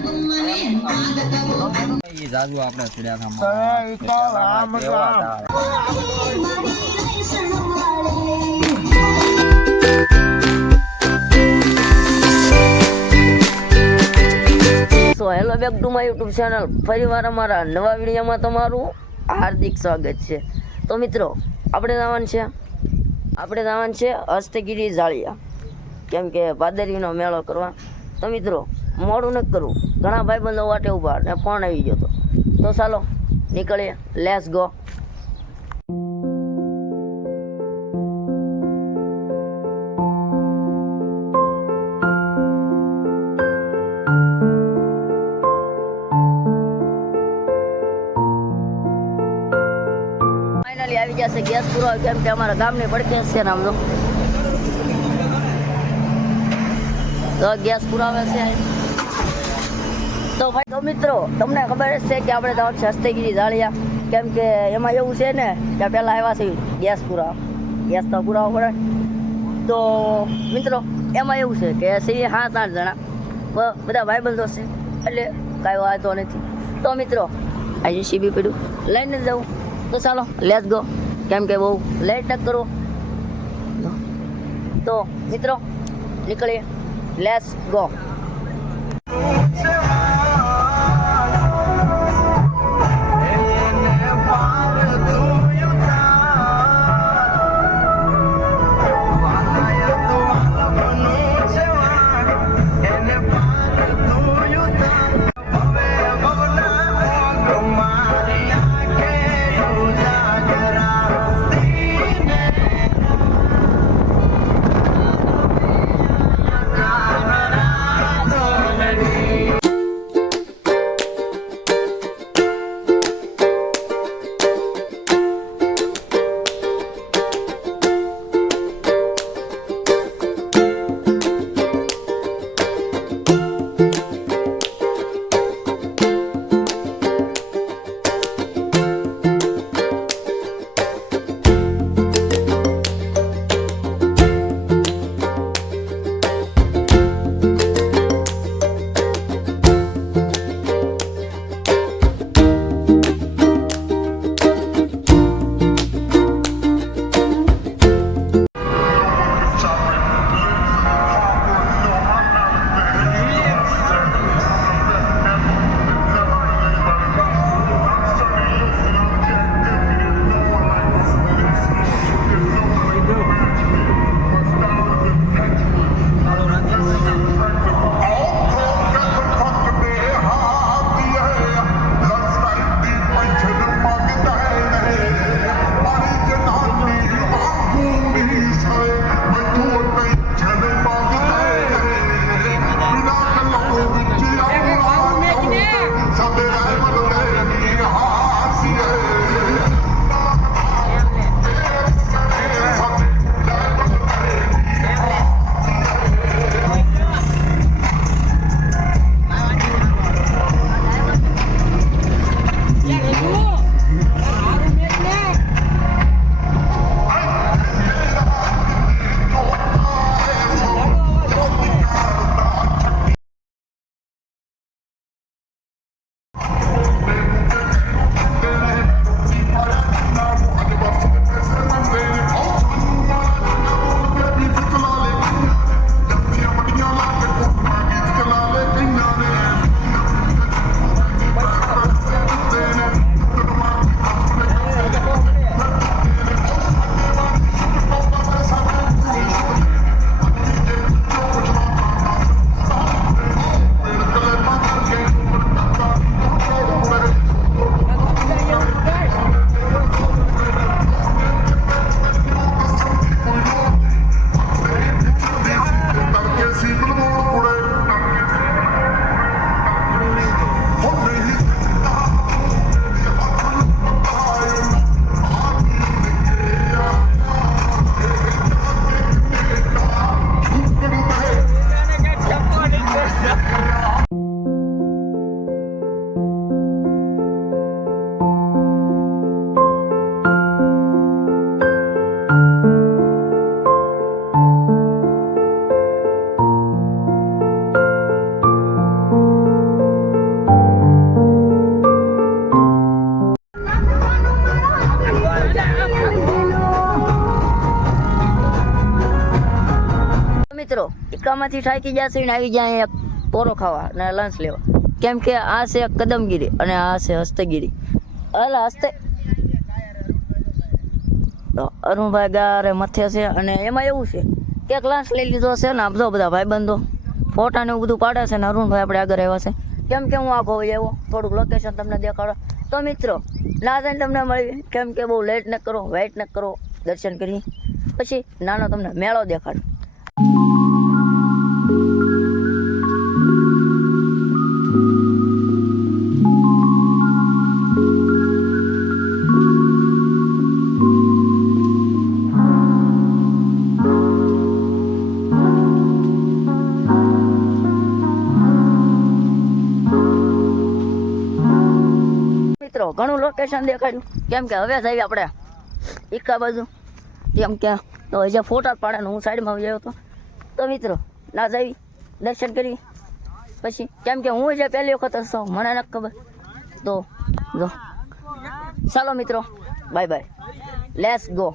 એ જાજુ આપણે ચડ્યા હતા so hello back to my YouTube channel. ફરીવાર અમારા નવા વિડીયોમાં તમારું હાર્દિક સ્વાગત છે. તો મિત્રો આપણે જવાનું છે હસ્તગીરી જાળિયા, કેમ કે ભાદરવીનો મેળો કરવા. તો મિત્રો મોડું નથી કરવું, ઘણા ભાઈબંધો વાટે ઊભા ને ફોન આવી ગયો તો ચાલો નીકળીએ, લેટ્સ ગો. આવી ગયા છે ગેસ પૂરો, કેમ કે અમારા ગામની પડકે છે ને આમ તો ગેસ પુરાવે છે. તો ભાઈ તો મિત્રો તમને ખબર જ છે કે આપણે જવાનું છે હસ્તગીરી જાળિયા, કેમ કે એમાં એવું છે ને કે પહેલાં આવ્યા છે ગેસ ગેસ તો પુરાવો પડે. તો મિત્રો એમાં એવું છે કે 7-8 જણા બધા ભાઈબંધો છે, એટલે કાંઈ વાંધો નથી. તો મિત્રો આજે સીબી પડ્યું લઈને જવું, તો ચાલો લેટ્સ ગો, કેમ કે બહુ લેટ ન કરો. તો મિત્રો નીકળીએ, લેટ્સ ગો. એકામાંથી થાકી જશે ને આવી જાય અહીંયા પોરો ખાવા અને લંચ લેવા, કેમ કે આ છે કદમગીરી અને આ છે હસ્તગીરી. અલા હસ્તે તો અરુણભાઈ ગારે મથે છે અને એમાં એવું છે કે એક લંચ લઈ લીધો છે ને આપજો બધા ભાઈબંધો ફોટા ને એવું બધું પાડે છે ને અરુણભાઈ આપણે આગળ આવ્યા છે, કેમ કે હું આખો આવ્યો થોડુંક લોકેશન તમને દેખાડો. તો મિત્રો ના થઈને તમને મળી, કેમ કે બહુ લેટ ન કરો, વેઇટ ન કરો, દર્શન કરી પછી નાનો તમને મેળો દેખાડો. મિત્રો ઘણું લોકેશન દેખાડ્યું, કેમ કે હવે જઈએ આપણે એકા બાજુ, કેમ કે તો હજી ફોટા પાડે ને હું સાઈડમાં આવી ગયો હતો. તો મિત્રો ના જઈ દર્શન કરી પછી, કેમ કે હું જે પહેલી વખત હશો મને નથી ખબર. તો જો ચાલો મિત્રો, બાય બાય, લેટ્સ ગો.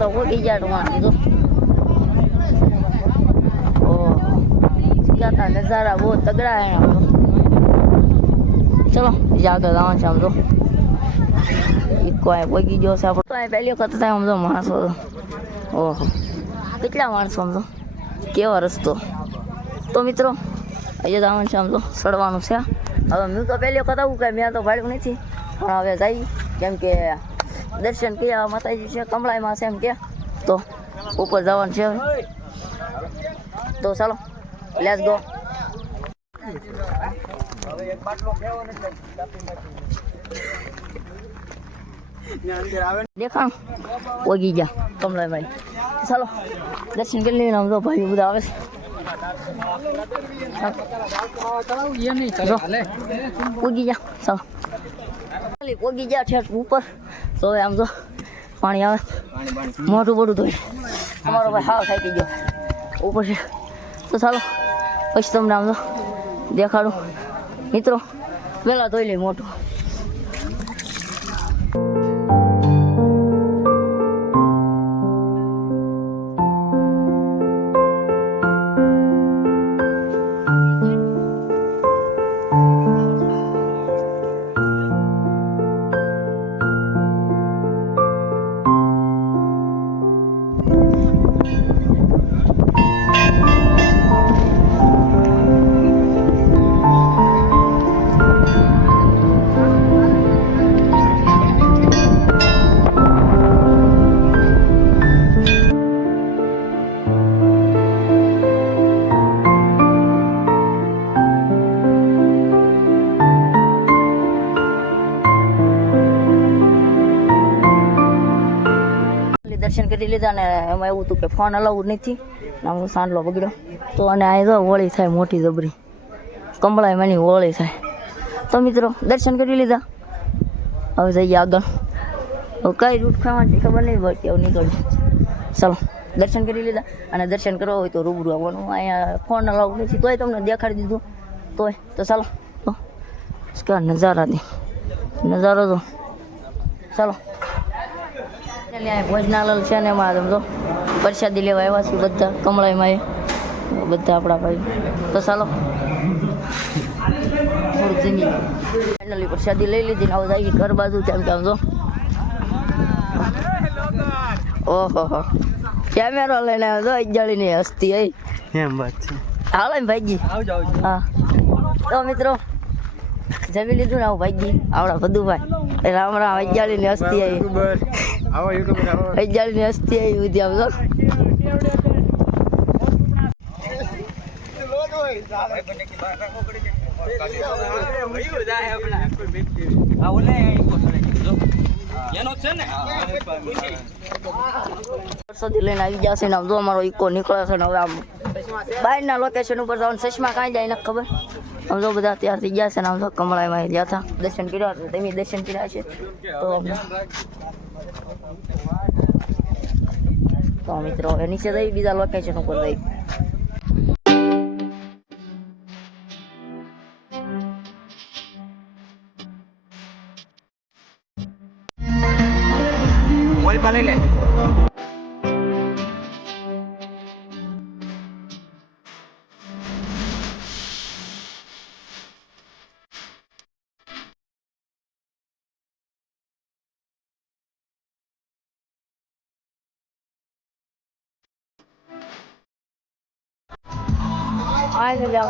તો ઉડી ગયા ટુમાટી તો क्या था नज़ारा वो तगड़ा है हम लोग. चलो जाकर गाँव से हम लोग ઇકો અહીં પગી ગયો છે આપણો. અહીં પહેલી વખત થાય આમ તો માણસો તો. ઓહો કેટલા માણસો આમ તો, કેવો રસ્તો. તો મિત્રો અહીંયા જવાનું છે આમ તો, સડવાનું છે. હવે હું તો પહેલી વખત આવું કે મેં તો ભાડ્યું નથી, પણ હવે જઈ કેમ કે દર્શન કર્યા માતાજી છે કમળાઈમાં છે એમ કે, તો ઉપર જવાનું છે હવે. તો ચાલો લેટ્સ ગો. દેખાણ ઓગી ગયા કમળાઈ ભાઈ. ચાલો દર્શન કરી લઈને આમ તો ભાઈ બધા આવે છે. ઉગી ગયા ચાલો ઉગી ગયા ઠેઠ ઉપર. તો હવે આમ તો પાણી આવે, મોટું મોટું ધોઈ તમારો ભાઈ હાવ થાકી ગયો ઉપર છે. તો ચાલો પછી તમને આમ તો દેખાડું મિત્રો. વહેલા ધોઈ લઈ મોટું. દર્શન કરી લીધા ને એમાં એવું હતું કે ફોન અલાઉડ નથી, આમ સાંડલો બગડ્યો તો. અને આ તો હોળી થાય મોટી જબરી, કમળાઈમાંની હોળી થાય. તો મિત્રો દર્શન કરી લીધા, હવે જઈએ આગળ. હવે કઈ રૂટ ખાવાની ખબર નહીં પડતી, હવે નીકળ્યું. ચાલો દર્શન કરી લીધા, અને દર્શન કરવા હોય તો રૂબરૂ આવવાનું. અહીંયા ફોન અલાઉડ નથી તોય તમને દેખાડી દીધું તોય. તો ચાલો તો નજારાથી નજારો તો ચાલો. ભોજનાલય છે ને એમાં તો પ્રસાદી લેવા આવ્યા છીએ બધા કમળાઈમાં, એ બધા આપણા ભાઈ. તો ચાલો થોડુંક જમી ફાઇનલી પ્રસાદી લઈ લીધી ને હવે જઈએ ઘર બાજુ. કેમ કે આમ તો ઓહો કેમેરો લઈને આવ્યો તો અજાળીની હસ્તી એ એમ વાત છે. હાલો ને ભાઈજી. હા તો મિત્રો જમી લીધું ને આવું ભાઈજી આવડા ભદુભાઈ રામ રામ. અજાળીની હસ્તી આવી, અજાળીની હસ્તી આવી બધી આમ તો. વર્ષોથી લઈને આવી જશે ને આમ જો અમારો ઇકો નીકળે છે ને હવે આમ બહારના લોકેશન ઉપર જવાનું. ચશ્મા કાંઈ જાય ને ખબર. આમ તો બધા તૈયાર થઈ ગયા છે ને આમ તો કમળાઈમાં ગયા હતા દર્શન કર્યા. તમે દર્શન કર્યા છે તો મિત્રો હવે નીચે જઈ બીજા લોકેશન ઉપર જઈ. લઈ લે આ જ જાવ.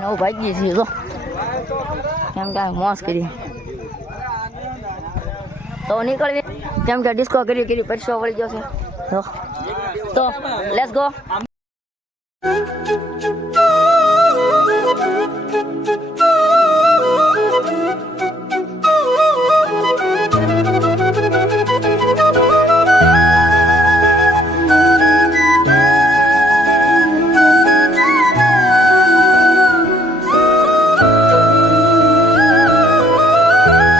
કરીને હું ભાગીએ છીએ તો કેમ કે મોસ કરી તો નીકળવી કેમ કે ડિસ્કો કરી પરસો વળી ગયો છે તો લેટ્સ ગો.